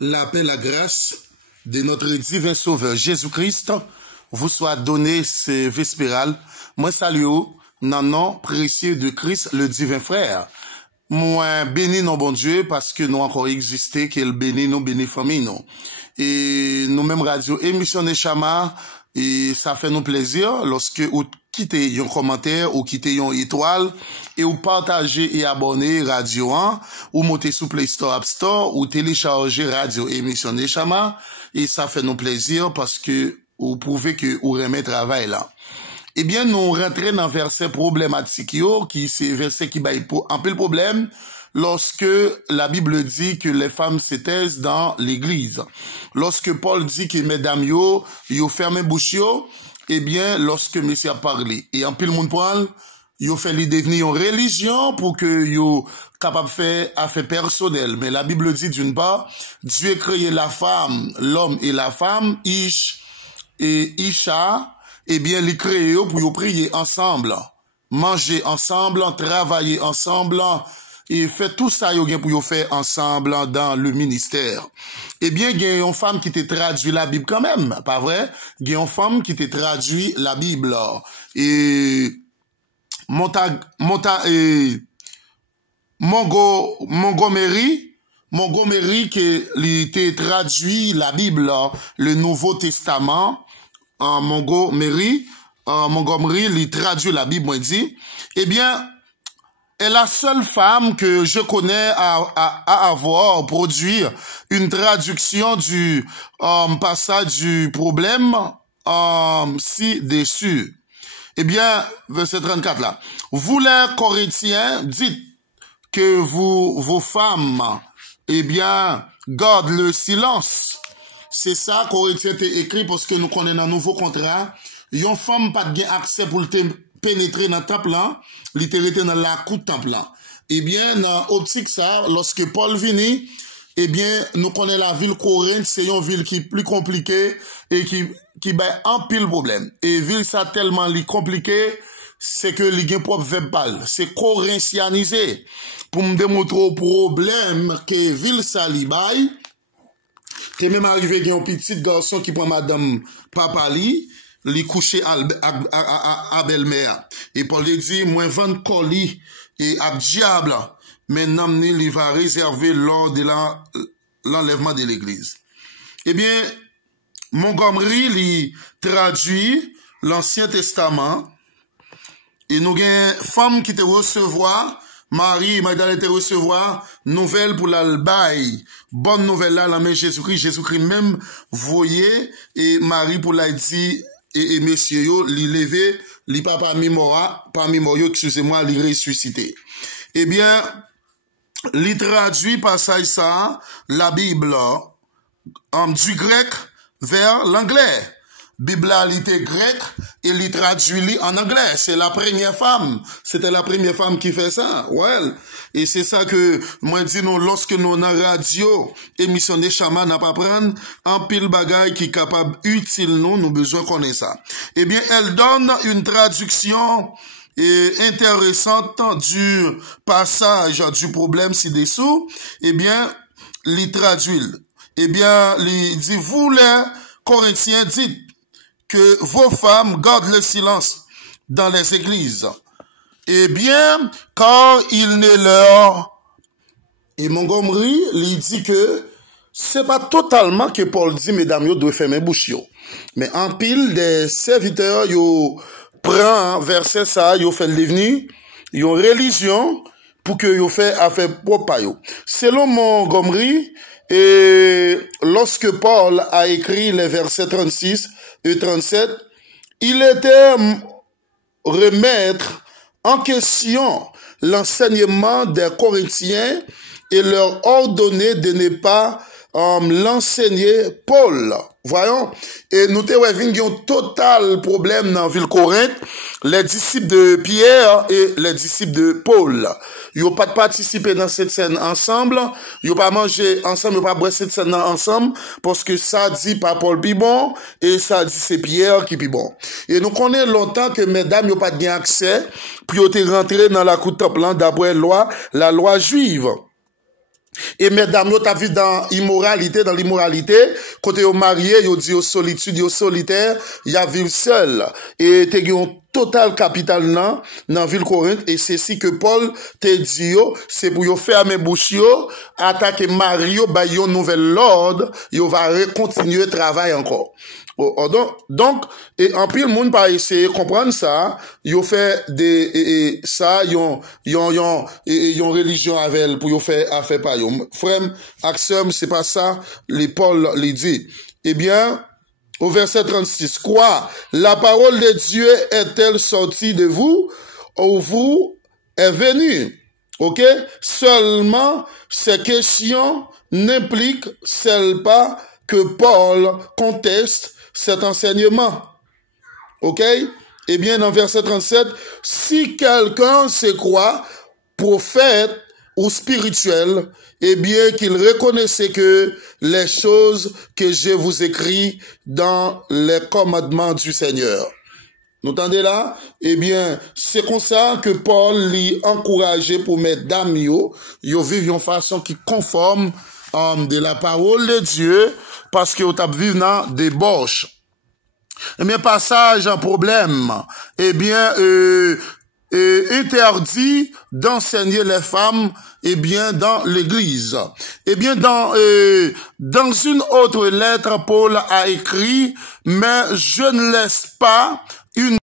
La paix, la grâce de notre divin sauveur Jésus-Christ vous soit donnée ce vespéral. Moi salue dans le nom précieux de Christ, le divin frère. Moi bénis nos bon Dieu parce que nous encore existé, qu'il bénit nous, bénit famille nous. Et nous même radio émission Neshama, et ça fait nous plaisir lorsque vous quittez un commentaire ou quittez une étoile et vous partagez et abonnez radio 1 ou montez sous Play Store, App Store ou téléchargez radio émission Neshama et ça fait nous plaisir parce que vous prouvez que vous remettez travail là. Eh bien, nous rentrons dans verset problématique qui c'est verset qui baille un peu le problème lorsque la Bible dit que les femmes se taisent dans l'église. Lorsque Paul dit que mesdames yo fermé bouche yo, eh bien, lorsque Messie a parlé et en pile monde parle, yo fait lui devenir une religion pour que yo capable faire affaire personnelle. Mais la Bible dit d'une part, Dieu a créé la femme, l'homme et la femme, Ish et Isha, eh bien, les créer pour y prier ensemble, manger ensemble, travailler ensemble, et faire tout ça pour y faire ensemble dans le ministère. Eh bien, il y a une femme qui te traduit la Bible quand même, pas vrai? Il y a une femme qui te traduit la Bible. Et Montgomery qui te traduit la Bible, le Nouveau Testament, Montgomery, il traduit la Bible, moi dit, eh bien, est la seule femme que je connais à avoir produit une traduction du passage du problème ci-dessus. Eh bien, verset 34 là. Vous les Corinthiens, dites que vos femmes, eh bien, gardent le silence. C'est ça, Corinthiens t'a écrit parce que nous connaissons un nouveau contrat. Yon femme pas de accès pour pénétrer dans le temple là, littéralement dans la cour de temple là. Eh bien, dans optique ça, lorsque Paul vini, eh bien, nous connaissons la ville Corinthe, c'est une ville qui est plus compliquée et qui bat un pile problème. Et ville ça tellement compliqué, c'est que les gains propre verbal, c'est corinthianisé. Pour me démontrer au problème que ville ça li bail, t'es même arrivé un petit garçon qui prend madame Papali, li couché à belle-mère. Et Paul dit, moi, 20 colis et à diable, maintenant, il va réserver lors de l'enlèvement de l'église. Eh bien, Montgomery, li traduit l'Ancien Testament, et nous avons une femme qui te recevoir, Marie, Magdalene te recevoir, nouvelle pour l'albaï. Bonne nouvelle là, la main Jésus-Christ. Jésus-Christ même voyait, et Marie pour la dit, et messieurs yo, li levé, li pas parmi mort, excusez-moi, li ressuscité. Eh bien, li traduit passage ça, la Bible, du grec vers l'anglais. Biblalité grecque et il traduit en anglais. C'est la première femme. C'était la première femme qui fait ça. Well. Et c'est ça que moi dis nous lorsque nous dans radio émission des chamans n'a pas prendre un pile bagaille qui est capable utile nous besoin connaître ça. Eh bien elle donne une traduction intéressante du passage du problème ci-dessous. Eh bien il traduit. Eh bien il dit vous les Corinthiens dites que vos femmes gardent le silence dans les églises. Eh bien, car il n'est leur... Et Montgomery, il dit que c'est pas totalement que Paul dit, mesdames, yo doivent fermer bouche yo. Mais en pile des serviteurs, yo prend verset ça, yo fait devenir, yo religion, pour que yo fait affaire propre yo. Selon Montgomery, et lorsque Paul a écrit les versets 36 et 37, il était remettre en question l'enseignement des Corinthiens et leur ordonner de ne pas l'enseigner Paul. Voyons, et nous avons un total problème dans la ville Corinthe, les disciples de Pierre et les disciples de Paul. Ils n'ont pas participé dans cette scène ensemble, ils n'ont pas mangé ensemble, ils n'ont pas boire cette scène ensemble, parce que ça dit pas Paul puis bon, et ça dit c'est Pierre qui puis bon. Et nous connaissons longtemps que mesdames n'ont pas de accès, puis ils ont rentré dans la cour de temple d'après la loi juive. Et mesdames, yo t'a vu dans l'immoralité, côté yo marié, yo dit yo solitude, yo solitaire, y a vivre seul. Et te yon total capital dans ville Corinthe, et c'est si que Paul te dit yo, c'est pour yo fermer bouche yo, attaquer Mario, ba yon nouvel ordre, yo va continuer travail encore. Donc, et en pile monde pas essayer de comprendre ça, yo fait des ça yon religion avec elle pour yo faire affaire pas yo. Frère, axiom, c'est pas ça, les Paul les dit. Eh bien, au verset 36, quoi? La parole de Dieu est-elle sortie de vous ou vous est venue? Ok? Seulement, ces questions n'impliquent celle pas que Paul conteste cet enseignement. Ok? Eh bien, dans verset 37, si quelqu'un se croit prophète ou spirituel, eh bien, qu'il reconnaissait que les choses que je vous écris dans les commandements du Seigneur. Vous entendez là? Eh bien, c'est comme ça que Paul l'y encouragé pour mettre dames yo vivent une façon qui conforme de la parole de Dieu, parce que vous vivre dans débauche. Eh bien, passage en problème. Eh bien, interdit d'enseigner les femmes, eh bien, dans l'église. Eh bien, dans une autre lettre, Paul a écrit, mais je ne laisse pas une